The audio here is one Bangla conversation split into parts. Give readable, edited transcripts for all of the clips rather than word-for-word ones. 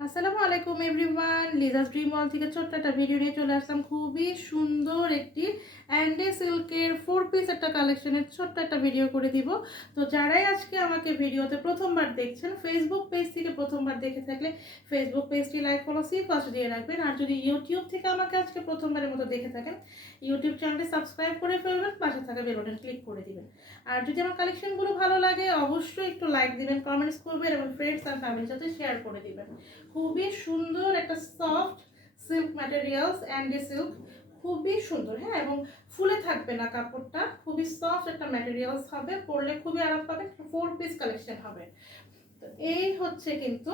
আসসালামু আলাইকুম এভরিওয়ান, লিজাস ড্রিম ওয়াল থেকে ছোট্ট একটা ভিডিও নিয়ে চলে আসলাম। খুবই সুন্দর একটি অ্যান্ডে সিল্কের 4 পিস একটা কালেকশনের ছোট্ট একটা ভিডিও করে দিব। তো যারাই আজকে আমাকে ভিডিওতে প্রথমবার দেখছেন, ফেসবুক পেজ থেকে প্রথমবার দেখে থাকলে ফেসবুক পেজটি লাইক ফলো ফার্স্ট দিয়ে রাখবেন। আর যদি ইউটিউব থেকে আমাকে আজকে প্রথমবারের মতো দেখে থাকেন, ইউটিউব চ্যানেলটি সাবস্ক্রাইব করে ফেলবেন, পাশে থাকা বেল বাটন ক্লিক করে দিবেন। আর যদি আমার কালেকশনগুলো ভালো লাগে অবশ্যই একটু লাইক দিবেন, কমেন্টস করবেন এবং ফ্রেন্ডস আর ফ্যামিলির সাথে শেয়ার করে দিবেন। খুবই সুন্দর একটা soft silk materials, Andy silk, খুবই সুন্দর। হ্যাঁ, এবং ফুলে থাকবে না কাপড়টা, খুবই সফট একটা ম্যাটেরিয়ালস হবে, পরলে খুবই আরাম পাবেন। 4 পিস কালেকশন হবে। তো এই হচ্ছে কিন্তু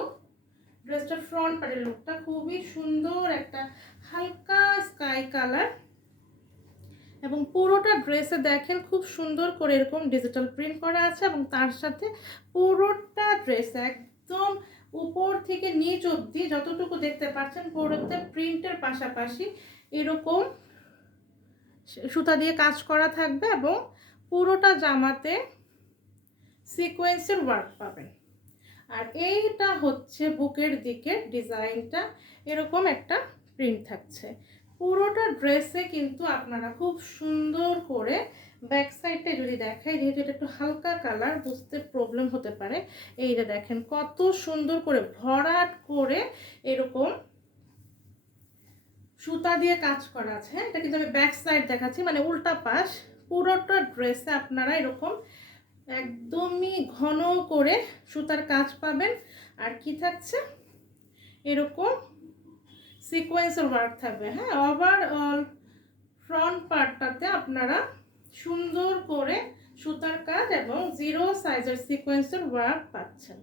ড্রেসটার ফ্রন্ট পার্টের লুকটা, খুবই সুন্দর একটা হালকা স্কাই কালার এবং পুরোটা ড্রেসে দেখেন খুব সুন্দর করে এরকম ডিজিটাল প্রিন্ট করা আছে এবং তার সাথে পুরোটা ড্রেস একদম উপর থেকে নিচ অবধি যতটুকু দেখতে পাচ্ছেন পুরোটা প্রিন্টের পাশাপাশি এরকম সুতা দিয়ে কাজ করা থাকবে এবং পুরোটা জামাতে সিকোয়েন্সের ওয়ার্ক পাবেন। আর এইটা হচ্ছে বুকের দিকের ডিজাইনটা, এরকম একটা প্রিন্ট থাকছে পুরোটা ড্রেসে। কিন্তু আপনারা খুব সুন্দর করে ব্যাক সাইডটা যদি দেখাই, যেহেতু এটা একটু হালকা কালার বুঝতে প্রবলেম হতে পারে, এইটা দেখেন কত সুন্দর করে ভরাট করে এরকম সুতা দিয়ে কাজ করা আছে। হ্যাঁ, এটা কিন্তু আমি ব্যাক সাইড দেখাচ্ছি, মানে উল্টা পাশ। পুরোটা ড্রেসে আপনারা এরকম একদমই ঘন করে সুতার কাজ পাবেন। আর কি থাকছে, এরকম সিকোয়েন্সের ওয়ার্ক থাকবে। হ্যাঁ, ওভারঅল ফ্রন্ট পার্টটাতে আপনারা সুন্দর করে সুতার কাজ এবং 0 সাইজের সিকোয়েন্সের ওয়ার্ক পাচ্ছেন।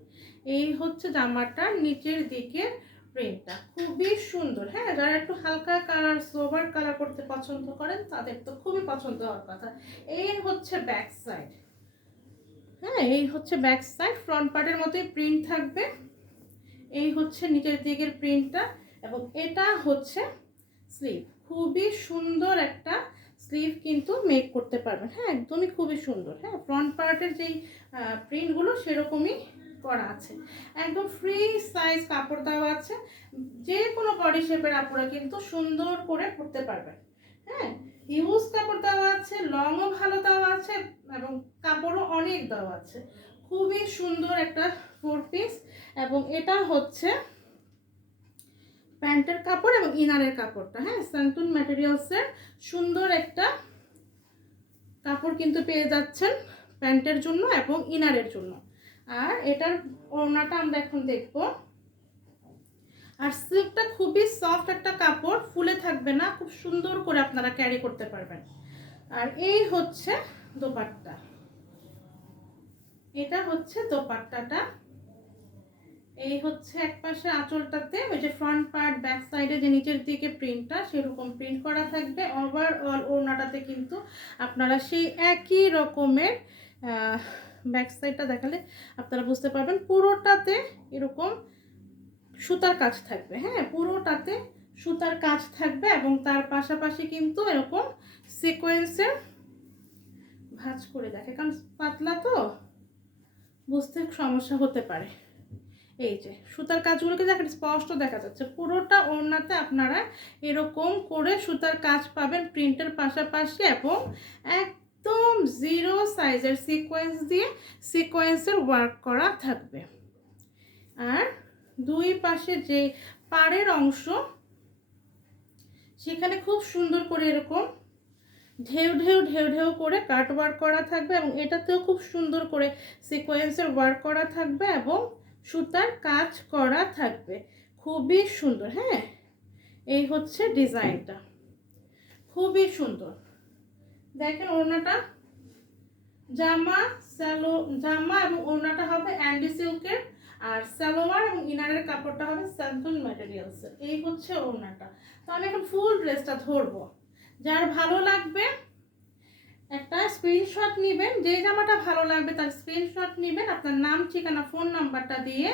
এই হচ্ছে জামাটার নিচের দিকে প্রিন্টটা, খুবই সুন্দর। হ্যাঁ, যারা একটু হালকা কালার সোবার কালার করতে পছন্দ করেন তাদের তো খুবই পছন্দ হওয়ার কথা। এই হচ্ছে ব্যাক সাইড। হ্যাঁ, এই হচ্ছে ব্যাক সাইড, ফ্রন্ট পার্টের মতোই প্রিন্ট থাকবে। এই হচ্ছে নিচের দিকের প্রিন্টটা এবং এটা হচ্ছে স্লিভ। খুবই সুন্দর একটা স্লিভ কিন্তু মেক করতে পারবেন। হ্যাঁ, একদমই খুবই সুন্দর। হ্যাঁ, ফ্রন্ট পার্টের যেই প্রিন্টগুলো সেরকমই করা আছে, একদম ফ্রি সাইজ কাপড় দেওয়া আছে। যে কোনো বডি শেপের আপুরা কিন্তু সুন্দর করে পরতে পারবেন। হ্যাঁ, হিউজ কাপড় দেওয়া আছে, লংও ভালো দেওয়া আছে এবং কাপড়ও অনেক দেওয়া আছে। খুবই সুন্দর একটা 4 পিস এবং এটা হচ্ছে প্যান্টের কাপড় এবং ইনারের কাপড়টা। হ্যাঁ, সান্টুন ম্যাটেরিয়ালসের সুন্দর একটা কাপড় কিন্তু পেয়ে যাচ্ছেন প্যান্টের জন্য এবং ইনারের জন্য। আর এটার ওড়নাটা আমরা এখন দেখব। আর সিল্কটা খুবই সফট একটা কাপড়, ফুলে থাকবে না, খুব সুন্দর করে আপনারা ক্যারি করতে পারবেন। আর এই হচ্ছে দোপাট্টা, এটা হচ্ছে দোপাট্টাটা। এই হচ্ছে এক পাশে আঁচলটাতে ওই যে ফ্রন্ট পার্ট ব্যাক সাইডে যে নিচের দিকে প্রিন্টটা সেরকম প্রিন্ট করা থাকবে। ওভারঅল ওড়নাটাতে কিন্তু আপনারা সেই একই রকমের ব্যাক সাইডটা দেখালে আপনারা বুঝতে পারবেন পুরোটাতে এরকম সুতার কাজ থাকবে। হ্যাঁ, পুরোটাতে সুতার কাজ থাকবে এবং তার পাশাপাশি কিন্তু এরকম সিকোয়েন্সের ভাঁজ করে দেখে, কারণ পাতলা তো বুঝতে সমস্যা হতে পারে। এই যে সুতার কাজগুলোকে দেখেন স্পষ্ট দেখা যাচ্ছে, পুরোটা ওড়নাতে আপনারা এরকম করে সুতার কাজ পাবেন প্রিন্টের পাশাপাশি এবং একদম 0 সাইজের সিকোয়েন্স দিয়ে সিকোয়েন্সের ওয়ার্ক করা থাকবে। আর দুই পাশে যে পাড়ের অংশ সেখানে খুব সুন্দর করে এরকম ঢেউ ঢেউ ঢেউ ঢেউ করে কাট ওয়ার্ক করা থাকবে এবং এটাতেও খুব সুন্দর করে সিকোয়েন্সের ওয়ার্ক করা থাকবে এবং সুতার কাজ করা থাকবে, খুবই সুন্দর। হ্যাঁ, এই হচ্ছে ডিজাইনটা, খুবই সুন্দর। দেখেন ওড়নাটা, জামা এবং ওড়নাটা হবে অ্যান্ডি সিল্কের, আর সালোয়ার এবং ইনারের কাপড়টা হবে স্যান্টুন ম্যাটেরিয়ালসের। এই হচ্ছে ওড়নাটা। তো আমি এখন ফুল ড্রেসটা ধরবো। যার ভালো লাগবে একটা স্ক্রিনশট নেবেন, যে জামাটা ভালো লাগবে তার স্ক্রিনশট নেবেন, আপনার নাম, ঠিকানা, ফোন নাম্বারটা দিয়ে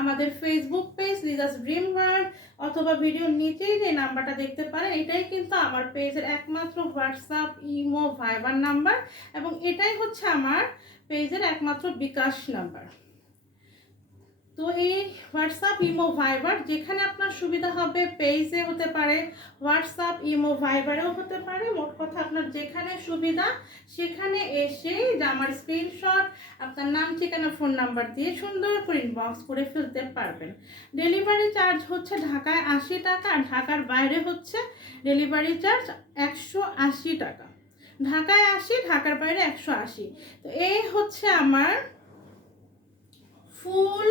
আমাদের Facebook page Liza's dream world অথবা ভিডিওর নিচেই যে নাম্বারটা দেখতে পারেন, এটাই কিন্তু আমার পেজের একমাত্র হোয়াটসঅ্যাপ, ইমো, ভাইবার নাম্বার এবং এটাই হচ্ছে আমার পেজের একমাত্র বিকাশ নাম্বার। তো এই হোয়াটসঅ্যাপ, ইমো, ভাইবার যেখানে আপনার সুবিধা হবে, পেজে হতে পারে, হোয়াটসঅ্যাপ, ইমো, ভাইবারেও হতে পারে, মোট কথা আপনার যেখানে সুবিধা সেখানে এসে আমার স্ক্রিনশট, আপনার নাম, ঠিকানা, ফোন নাম্বার দিয়ে সুন্দর করে ইনবক্স করে ফেলতে পারবেন। ডেলিভারি চার্জ হচ্ছে ঢাকায় 80 টাকা, আর ঢাকার বাইরে হচ্ছে ডেলিভারি চার্জ 180 টাকা। ঢাকায় 80, ঢাকার বাইরে 180। তো এই হচ্ছে আমার ফুল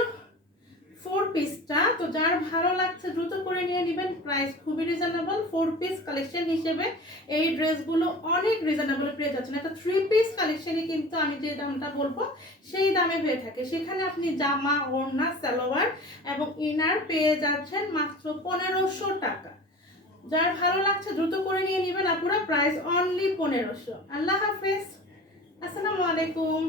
4 পিসটা। তো যার ভালো লাগছে দ্রুত করে নিয়ে নেবেন, প্রাইস খুবই রিজনেবল। 4 পিস কালেকশন হিসেবে এই ড্রেসগুলো অনেক রিজনেবল পেয়ে যাচ্ছেন। একটা 3 পিস কালেকশনই কিন্তু আমি যে দামটা বলবো সেই দামে হয়ে থাকে। সেখানে আপনি জামা, ওড়না, সালোয়ার এবং ইনার পেয়ে যাচ্ছেন মাত্র 1500 টাকা। যার ভালো লাগছে দ্রুত করে নিয়ে নেবেন আপুরা, প্রাইস অনলি 1500। আল্লাহ হাফেজ, আসসালামু আলাইকুম।